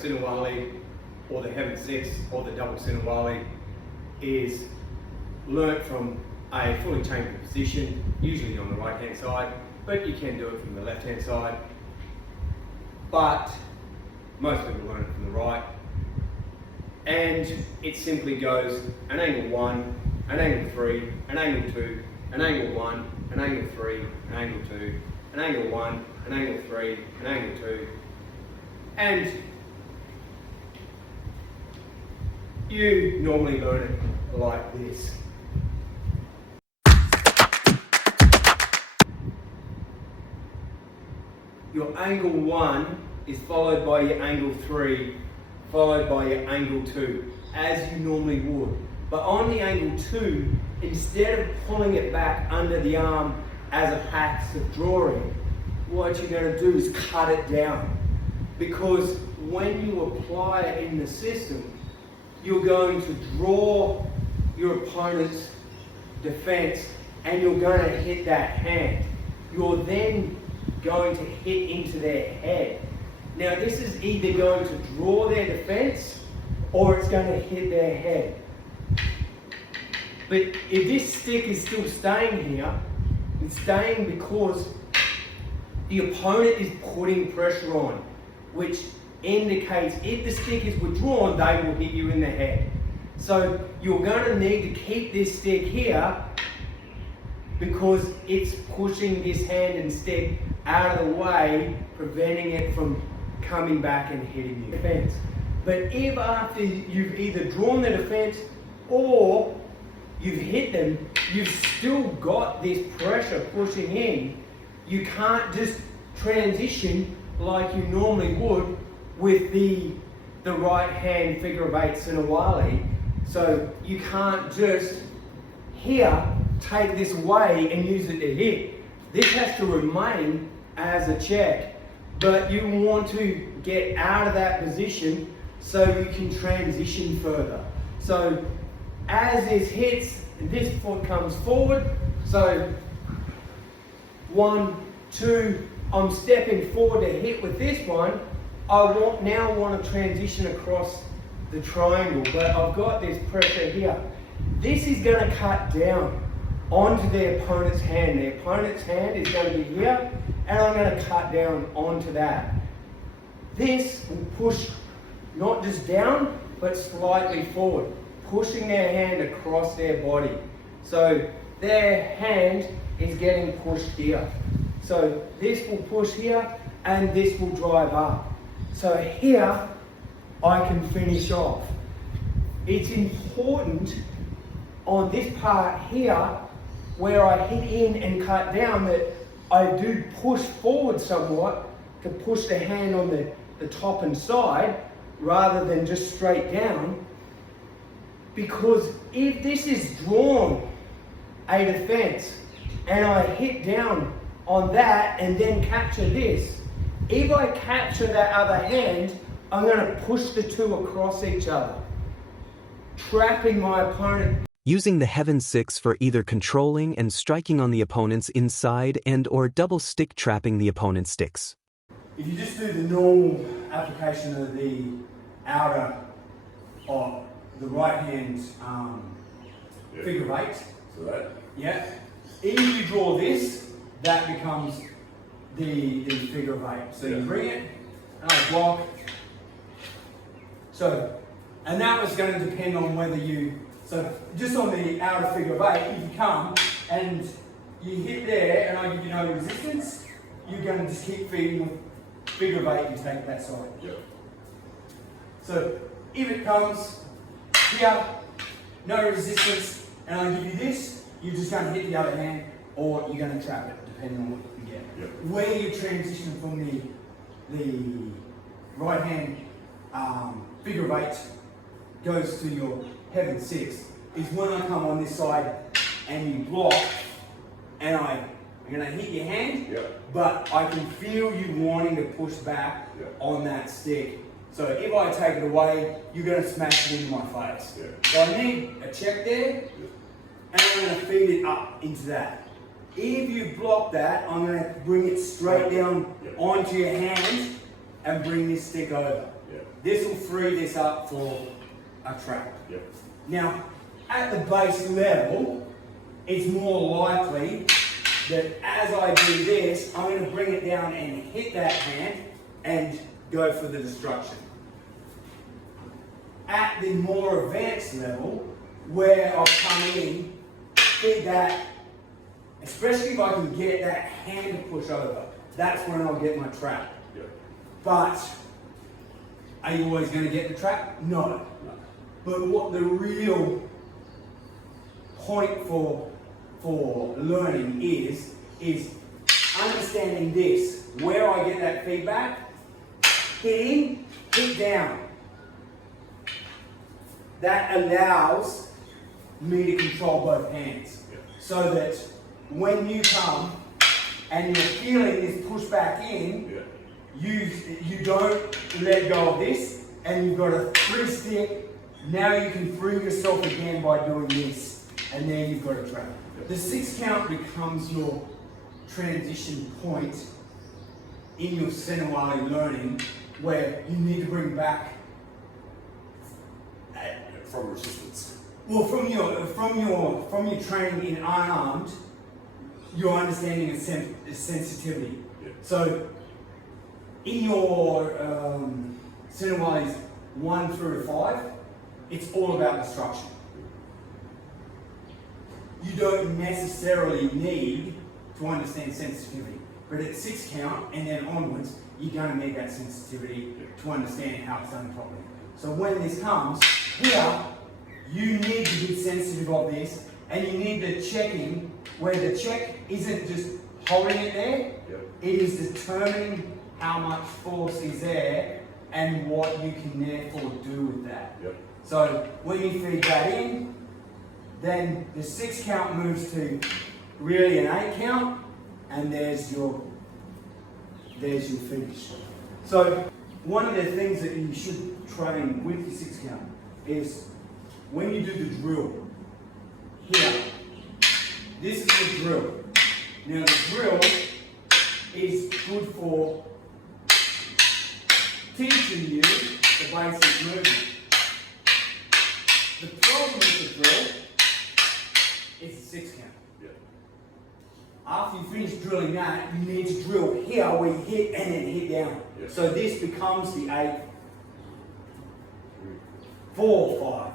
Sinawali or the Heaven Six or the double Sinawali is learnt from a fully chambered position, usually on the right hand side, but you can do it from the left hand side. But most people learn it from the right. And it simply goes an angle 1, an angle 3, an angle 2, an angle 1, an angle 3, an angle 2, an angle 1, an angle 3, an angle 2, and you normally learn it like this. Your angle 1 is followed by your angle 3, followed by your angle 2, as you normally would. But on the angle 2, instead of pulling it back under the arm as a practice of drawing, what you're going to do is cut it down. Because when you apply it in the system, you're going to draw your opponent's defense and you're going to hit that hand. You're then going to hit into their head. Now this is either going to draw their defense or it's going to hit their head. But if this stick is still staying here, it's staying because the opponent is putting pressure on, which indicates if the stick is withdrawn, they will hit you in the head. So you're going to need to keep this stick here because it's pushing this hand and stick out of the way, preventing it from coming back and hitting your defense. But if after you've either drawn the defense or you've hit them, you've still got this pressure pushing in, you can't just transition like you normally would with the right hand figure of 8 Sinawali. So you can't just here take this away and use it to hit. This has to remain as a check, but you want to get out of that position so you can transition further. So as this hits, this foot comes forward. So 1, 2, I'm stepping forward to hit with this one. I now want to transition across the triangle, but I've got this pressure here. This is going to cut down onto the opponent's hand. The opponent's hand is going to be here, and I'm going to cut down onto that. This will push not just down, but slightly forward, pushing their hand across their body. So their hand is getting pushed here. So this will push here, and this will drive up. So here, I can finish off. It's important on this part here, where I hit in and cut down, that I do push forward somewhat to push the hand on the top and side, rather than just straight down. Because if this is drawn a defense, and I hit down on that and then capture this, if I capture that other hand, I'm going to push the two across each other, trapping my opponent. Using the Heaven Six for either controlling and striking on the opponent's inside and or double stick trapping the opponent's sticks. If you just do the normal application of the outer of the right hand figure of 8, So that? yeah. If you draw this, that becomes the figure of 8. So you bring it, and I block. So, and that was going to depend on whether you, so just on the outer figure of 8, if you come and you hit there and I give you no resistance, you're going to just keep feeding with figure of 8 and take that side. Yep. So if it comes here, no resistance, and I give you this, you're just going to hit the other hand, or you're going to trap it, depending on what you get. Yep. Where you transition from the right hand figure of 8 goes to your Heaven Six is when I come on this side and you block, and I'm going to hit your hand, Yep. but I can feel you wanting to push back Yep. on that stick. So if I take it away, you're going to smash it into my face. Yeah. So I need a check there, and I'm going to feed it up into that. If you block that, I'm going to bring it straight down Yep. onto your hand and bring this stick over. this will free this up for a trap. Yep. Now, at the base level, it's more likely that as I do this, I'm going to bring it down and hit that hand and go for the destruction. At the more advanced level, where I'll come in, hit that, especially if I can get that hand to push over, that's when I'll get my trap. Yep. But, are you always going to get the trap? No. But what the real point for learning is understanding this, where I get that feedback, hit in, hit down. That allows me to control both hands. So that when you come and you're feeling this push back in, you don't let go of this, and you've got a free stick. Now you can free yourself again by doing this, and then you've got a trap. The 6 count becomes your transition point in your Sinawali learning, where you need to bring back From resistance. well from your training in unarmed, your understanding of sensitivity. So in your Sinawalis 1 through 5, it's all about destruction. You don't necessarily need to understand sensitivity, but at 6 count and then onwards, you're going to need that sensitivity to understand how it's done properly. So when this comes here, you need to be sensitive of this, and you need the checking, where the check isn't just holding it there, it is determining how much force is there and what you can therefore do with that. So when you feed that in, then the 6 count moves to really an 8 count, and there's your finish. So one of the things that you should train with the 6 count is when you do the drill here, this is the drill. Now the drill is good for teaching you the basic movement. The problem with the drill is the 6 count. After you finish drilling that, you need to drill here where you hit and then hit down. So this becomes the 8, 4, 5.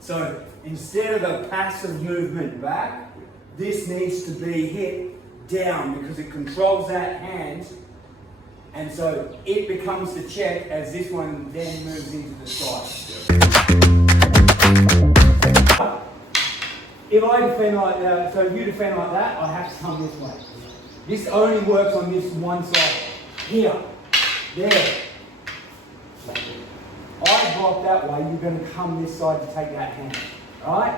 So instead of a passive movement back, this needs to be hit down because it controls that hand, and so it becomes the check as this one then moves into the side. If I defend like that, so if you defend like that, I have to come this way. This only works on this one side. Here, there. I block that way, you're going to come this side to take that hand. Right?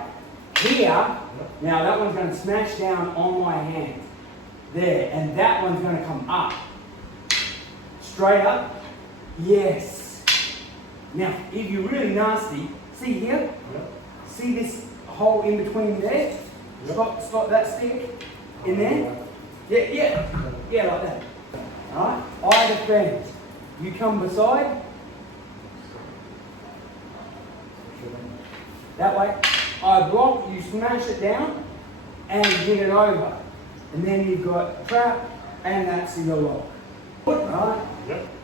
Here, now that one's going to smash down on my hand. There, and that one's going to come up. Straight up. Yes. Now, if you're really nasty, see here? See this hole in between there? Stop that stick in there? Yeah, like that. Alright? I defend. You come beside. That way. I block, you smash it down, and hit it over. And then you've got trap, and that's your lock. Right?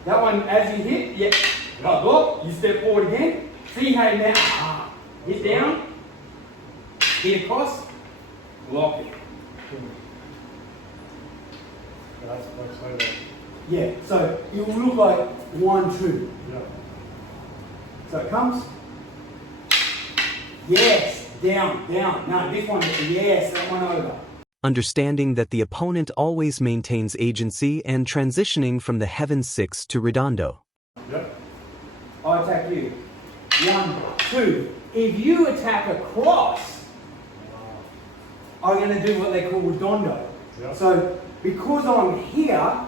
That one, as you hit, I block, you step forward again. See how you now, hit down, hit across, lock it. Yeah, so it will look like 1, 2. So it comes. Yes, down. No, this one, yes, that one over. Understanding that the opponent always maintains agency and transitioning from the Heaven Six to redondo. I attack you. 1, 2. If you attack across, I'm going to do what they call redondo. So because I'm here,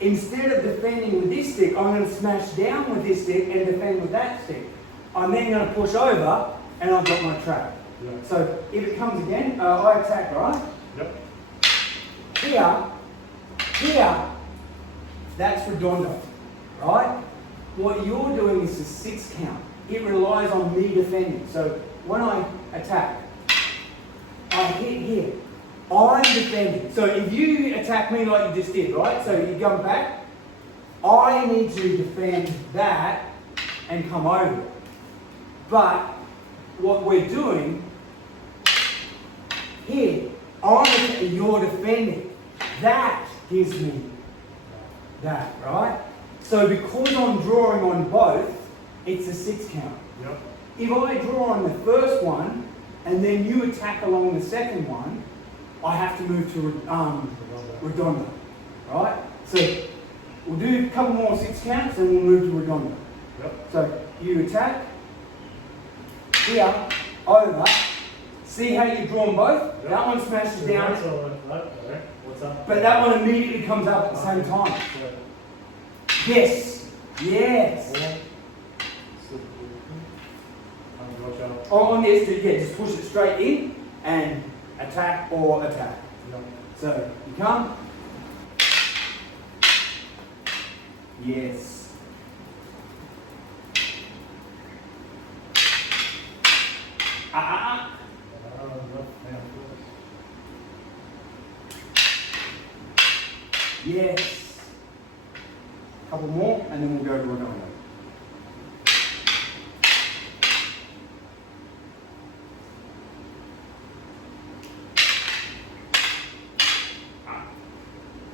instead of defending with this stick, I'm going to smash down with this stick and defend with that stick. I'm then going to push over, and I've got my trap. So if it comes again, I attack, right? Here, that's redondo, right? what you're doing is a 6 count. It relies on me defending. So when I attack, I hit here. I'm defending. So if you attack me like you just did, right? So you come back, I need to defend that and come over. But what we're doing here, you're defending. That gives me that, right? So because I'm drawing on both, it's a 6 count. Yep. If I draw on the first one and then you attack along the second one, I have to move to redondo, right? So we'll do a couple more 6 counts and we'll move to redondo. Yep. So you attack, here, over. See how you've drawn both? Yep. That one smashes So down, that's all right. Okay. What's up? but that one immediately comes up at the same time. Yes, yes. On this, yeah, just push it straight in and attack or attack. Yep. So you come. Yes. Yes. Couple more and then we'll go to redondo.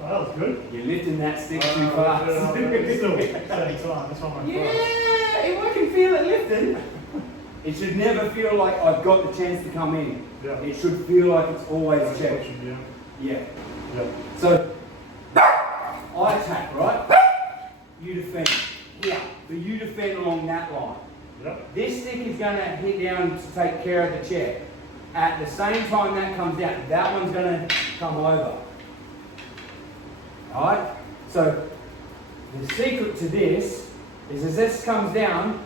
Oh, that was good. You're lifting that stick too fast. Still, same time. That's not my Yeah, if I can feel it lifting. It should never feel like I've got the chance to come in. Yeah. It should feel like it's always checked. Yeah. Yeah. Yeah. So, I attack, right? You defend. Here. But you defend along that line. Yep. This stick is going to hit down to take care of the chair. At the same time that comes down, that one's going to come over. Alright? So, the secret to this is as this comes down,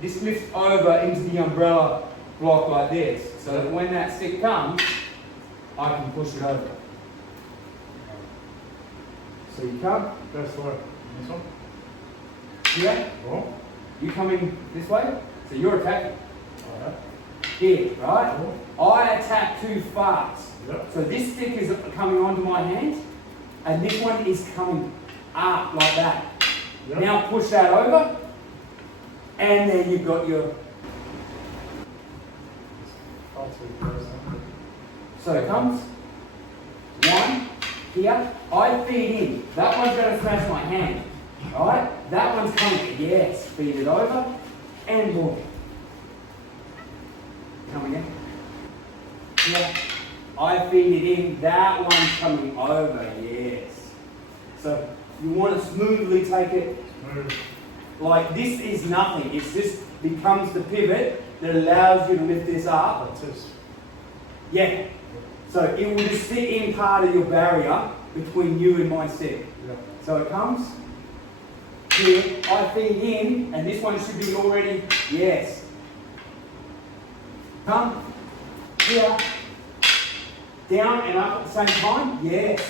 this lifts over into the umbrella block like this. So that when that stick comes, I can push it over. So you come, Go slow. This one. here, Oh. you coming this way, so you're attacking. Alright. Here, right? I attack too fast. Yep. So this stick is coming onto my hand, and this one is coming up like that. Yep. Now push that over, and then you've got your... So it comes, one, here, I feed in. That one's going to smash my hand, right? That one's coming, yes, feed it over, and boom. Come again. Yeah, I feed it in, that one's coming over, yes. So you want to smoothly take it, like this is nothing, it's just becomes the pivot that allows you to lift this up. That's this. Yeah. So it will just sit in part of your barrier between you and my stick. Yeah. So it comes here, I feed in, and this one should be already, yes. Come here, down and up at the same time, yes,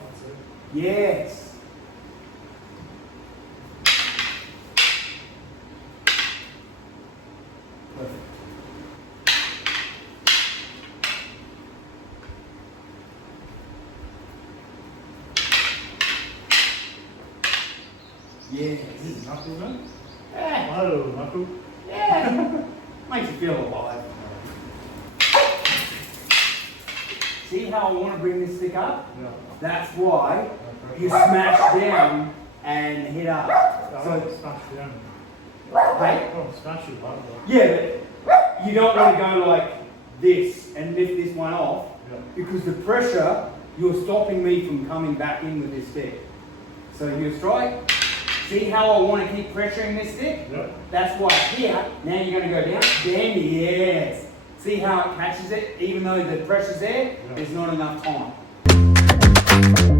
That's it. yes. Perfect. Yes. This is knuckle, man. Yeah. Oh, knuckle. Yeah. Makes you feel alive. See how I want to bring this stick up? Yeah. That's why you smash down and hit up. So smash down. Hey, Oh, smash it up. yeah, but you don't want to go like this and lift this one off Yeah. because the pressure, you're stopping me from coming back in with this stick. So you strike. See how I want to keep pressuring this stick? Yeah. That's why here, now you're going to go down, then yes. See how it catches it? Even though the pressure's there, Yeah. there's not enough time.